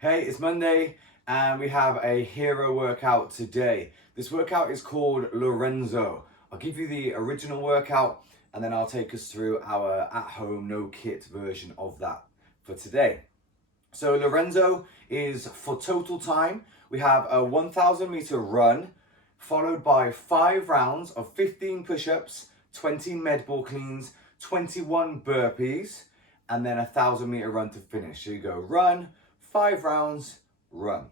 Hey, it's Monday and we have a hero workout today. This workout is called Lorenzo. I'll give you the original workout and then I'll take us through our at-home no kit version of that for today. So Lorenzo is for total time. We have a 1,000 meter run followed by 5 rounds of 15 push-ups, 20 med ball cleans, 21 burpees, and then a 1,000 meter run to finish. So you go run, 5 rounds, run.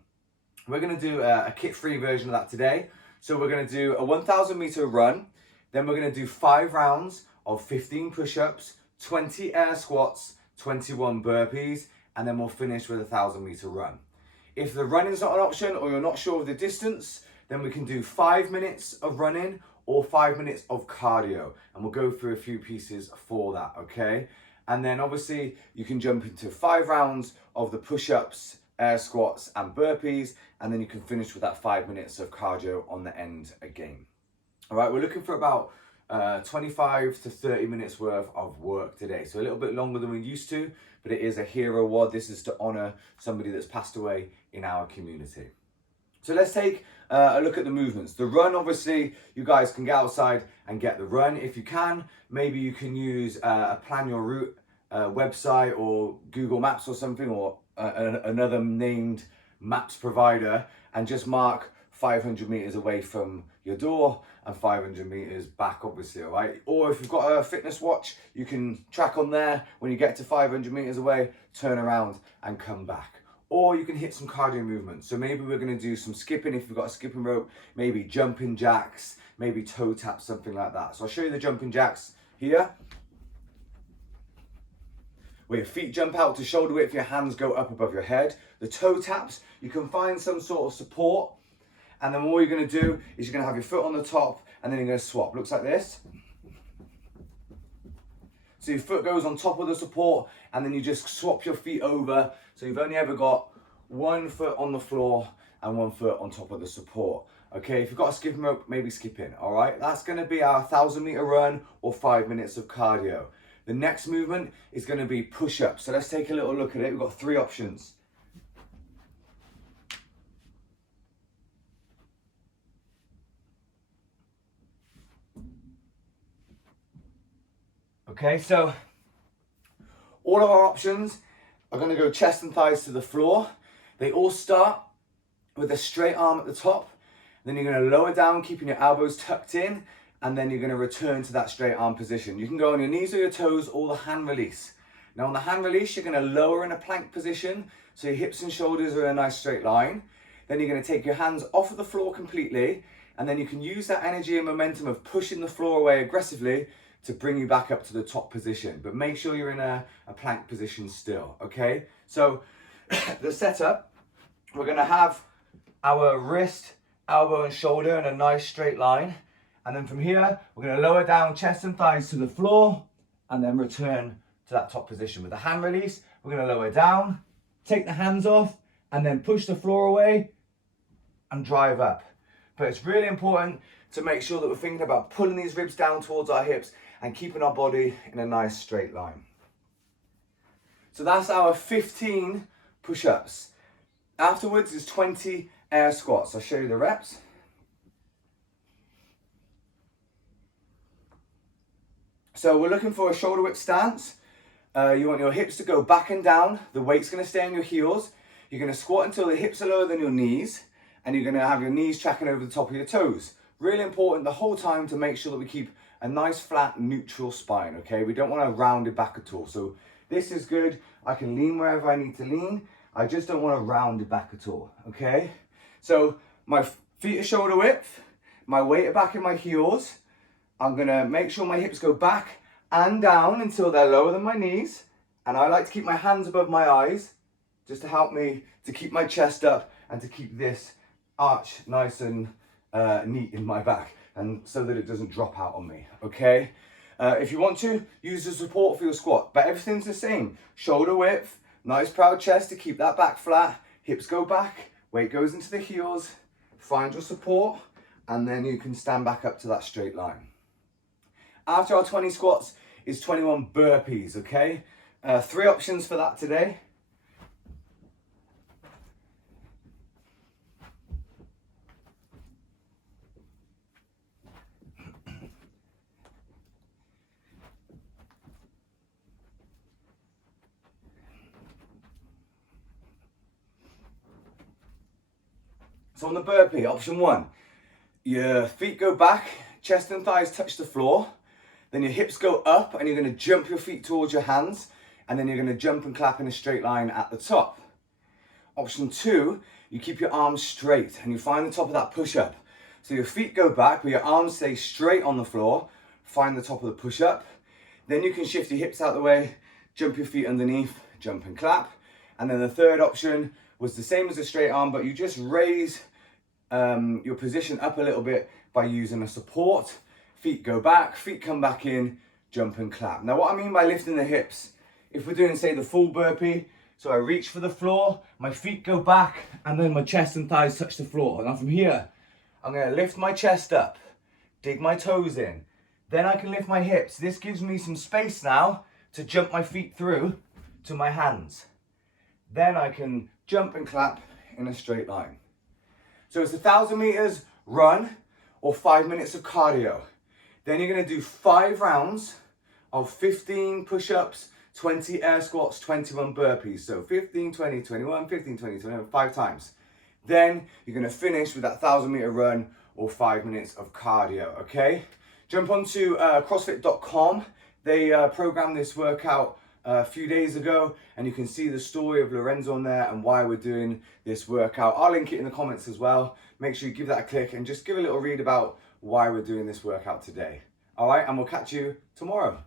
We're going to do a kit-free version of that today. So we're going to do a 1,000 meter run, then we're going to do 5 rounds of 15 push-ups, 20 air squats, 21 burpees, and then we'll finish with a 1,000 meter run. If the running's not an option or you're not sure of the distance, then we can do 5 minutes of running or 5 minutes of cardio, and we'll go through a few pieces for that, okay? And then obviously you can jump into 5 rounds of the push-ups, air squats and burpees, and then you can finish with that 5 minutes of cardio on the end again. All right, we're looking for about 25 to 30 minutes worth of work today. So a little bit longer than we're used to, but it is a hero WOD. This is to honor somebody that's passed away in our community. So let's take a look at the movements. The run, obviously, you guys can get outside and get the run. If you can, maybe you can use a Plan Your Route website or Google Maps or something, or another named maps provider, and just mark 500 meters away from your door and 500 meters back, obviously, all right? Or if you've got a fitness watch, you can track on there. When you get to 500 meters away, turn around and come back. Or you can hit some cardio movements. So maybe we're going to do some skipping if you've got a skipping rope, maybe jumping jacks, maybe toe taps, something like that. So I'll show you the jumping jacks here. Where your feet jump out to shoulder width, your hands go up above your head. The toe taps, you can find some sort of support. And then all you're going to do is you're going to have your foot on the top and then you're going to swap. Looks like this. So your foot goes on top of the support and then you just swap your feet over. So you've only ever got one foot on the floor and one foot on top of the support. Okay, if you've got a skipping rope, maybe skipping, all right? That's gonna be our 1,000 meter run or 5 minutes of cardio. The next movement is gonna be push-ups. So let's take a little look at it. We've got 3 options. Okay, so all of our options are going to go chest and thighs to the floor. They all start with a straight arm at the top. Then you're going to lower down, keeping your elbows tucked in, and then you're going to return to that straight arm position. You can go on your knees or your toes or the hand release. Now on the hand release, you're going to lower in a plank position, so your hips and shoulders are in a nice straight line. Then you're going to take your hands off of the floor completely, and then you can use that energy and momentum of pushing the floor away aggressively to bring you back up to the top position. But make sure you're in a plank position still, okay? So the setup, we're gonna have our wrist, elbow and shoulder in a nice straight line. And then from here, we're gonna lower down chest and thighs to the floor and then return to that top position. With the hand release, we're gonna lower down, take the hands off and then push the floor away and drive up. But it's really important to make sure that we're thinking about pulling these ribs down towards our hips and keeping our body in a nice straight line. So that's our 15 push-ups. Afterwards is 20 air squats. I'll show you the reps. So we're looking for a shoulder width stance. You want your hips to go back and down. The weight's going to stay on your heels. You're going to squat until the hips are lower than your knees, and you're going to have your knees tracking over the top of your toes. Really important the whole time to make sure that we keep a nice flat neutral spine, okay? We don't want to round it back at all. So this is good. I can lean wherever I need to lean. I just don't want to round it back at all, okay? So my feet are shoulder width, my weight are back in my heels. I'm gonna make sure my hips go back and down until they're lower than my knees. And I like to keep my hands above my eyes just to help me to keep my chest up and to keep this arch nice and neat in my back, and so that it doesn't drop out on me, okay? If you want to, use the support for your squat, but everything's the same. Shoulder width, nice proud chest to keep that back flat, hips go back, weight goes into the heels, find your support, and then you can stand back up to that straight line. After our 20 squats is 21 burpees, okay? 3 options for that today. So on the burpee, option 1, your feet go back, chest and thighs touch the floor, then your hips go up and you're going to jump your feet towards your hands, and then you're going to jump and clap in a straight line at the top. Option 2, you keep your arms straight and you find the top of that push-up. So your feet go back, but your arms stay straight on the floor, find the top of the push-up. Then you can shift your hips out the way, jump your feet underneath, jump and clap. And then the third option was the same as a straight arm, but you just raise your position up a little bit by using a support. Feet go back, feet come back in, jump and clap. Now what I mean by lifting the hips, if we're doing, say, the full burpee, so I reach for the floor, my feet go back, and then my chest and thighs touch the floor. Now from here, I'm going to lift my chest up, dig my toes in, then I can lift my hips. This gives me some space now to jump my feet through to my hands. Then I can jump and clap in a straight line. So it's 1,000 meters run or 5 minutes of cardio. Then you're going to do 5 rounds of 15 push-ups, 20 air squats, 21 burpees. So 15, 20, 21, 15, 20, 21, 5 times. Then you're going to finish with that 1,000 meter run or 5 minutes of cardio, okay? Jump onto CrossFit.com. They programmed this workout a few days ago, and you can see the story of Lorenzo on there and why we're doing this workout. I'll link it in the comments as well. Make sure you give that a click and just give a little read about why we're doing this workout today. All right, and we'll catch you tomorrow.